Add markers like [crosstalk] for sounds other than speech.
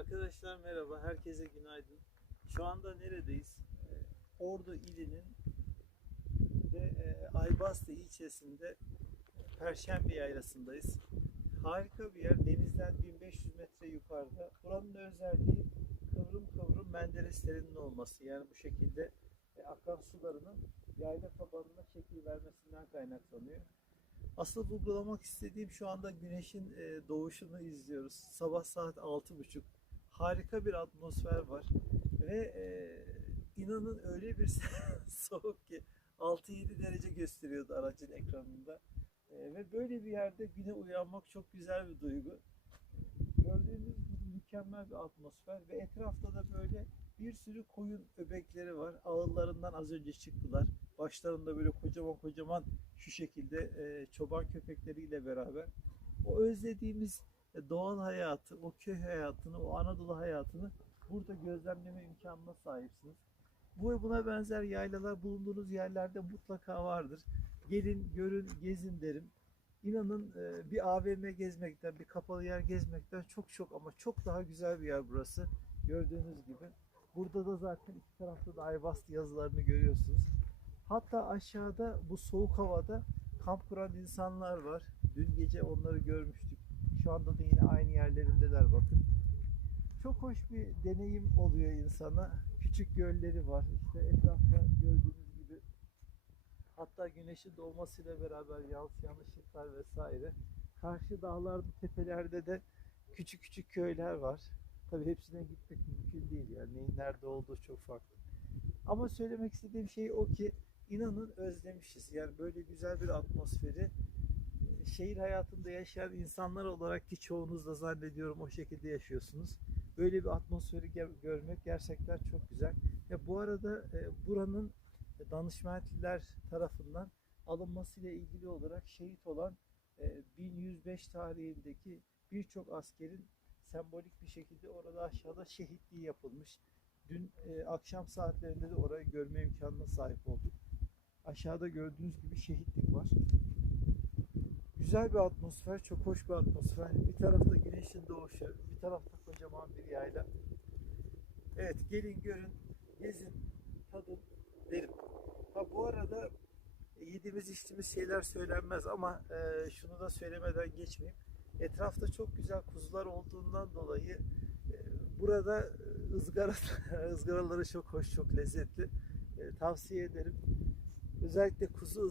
Arkadaşlar merhaba, herkese günaydın. Şu anda neredeyiz? Ee, Ordu ilinin ve e, Aybastı ilçesinde Perşembe Yaylası'ndayız. Harika bir yer, denizden 1500 metre yukarıda. Buranın özelliği kıvrım kıvrım mendereslerinin olması. Yani bu şekilde e, akan sularının yayla tabanına şekil vermesinden kaynaklanıyor. Asıl vurgulamak istediğim şu anda güneşin e, doğuşunu izliyoruz. Sabah saat 6.30. Harika bir atmosfer var. Ve e, inanın öyle bir [laughs] soğuk ki 6-7 derece gösteriyordu aracın ekranında. E, ve böyle bir yerde güne uyanmak çok güzel bir duygu. Gördüğünüz gibi mükemmel bir atmosfer ve etrafta da böyle bir sürü koyun öbekleri var. Ağıllarından az önce çıktılar. Başlarında böyle kocaman kocaman şu şekilde e, çoban köpekleriyle beraber o özlediğimiz doğal hayatı, o köy hayatını, o Anadolu hayatını burada gözlemleme imkanına sahipsiniz. Bu ve buna benzer yaylalar bulunduğunuz yerlerde mutlaka vardır. Gelin, görün, gezin derim. İnanın e, bir AVM gezmekten, bir kapalı yer gezmekten çok çok ama çok daha güzel bir yer burası. Gördüğünüz gibi. Burada da zaten iki tarafta da Aybastı yazılarını görüyorsunuz. Hatta aşağıda bu soğuk havada kamp kuran insanlar var. Dün gece onları görmüştük. Şu anda da yine aynı yerlerindeler bakın. Çok hoş bir deneyim oluyor insana. Küçük gölleri var. İşte etrafta gördüğünüz gibi hatta güneşin doğmasıyla beraber yansıyan ışıklar vesaire. Karşı dağlarda, tepelerde de küçük küçük köyler var. Tabii hepsine gitmek mümkün değil yani neyin nerede olduğu çok farklı. Ama söylemek istediğim şey o ki inanın özlemişiz. Yani böyle güzel bir atmosferi şehir hayatında yaşayan insanlar olarak ki çoğunuz da zannediyorum o şekilde yaşıyorsunuz. Böyle bir atmosferi görmek gerçekten çok güzel. Ve bu arada e, buranın danışmentliler tarafından alınmasıyla ilgili olarak şehit olan e, 1105 tarihindeki birçok askerin sembolik bir şekilde orada aşağıda şehitliği yapılmış. Dün e, akşam saatlerinde de orayı görme imkanına sahip olduk. Aşağıda gördüğünüz gibi şehitlik var. Güzel bir atmosfer, çok hoş bir atmosfer. Bir tarafta güneşin doğuşu, bir tarafta kocaman bir yayla. Evet, gelin görün, gezin, tadın derim. Ha bu arada yediğimiz içtiğimiz şeyler söylenmez ama e, şunu da söylemeden geçmeyeyim. Etrafta çok güzel kuzular olduğundan dolayı e, burada e, ızgara [laughs] ızgaraları çok hoş, çok lezzetli. E, tavsiye ederim. Özellikle kuzu ızgara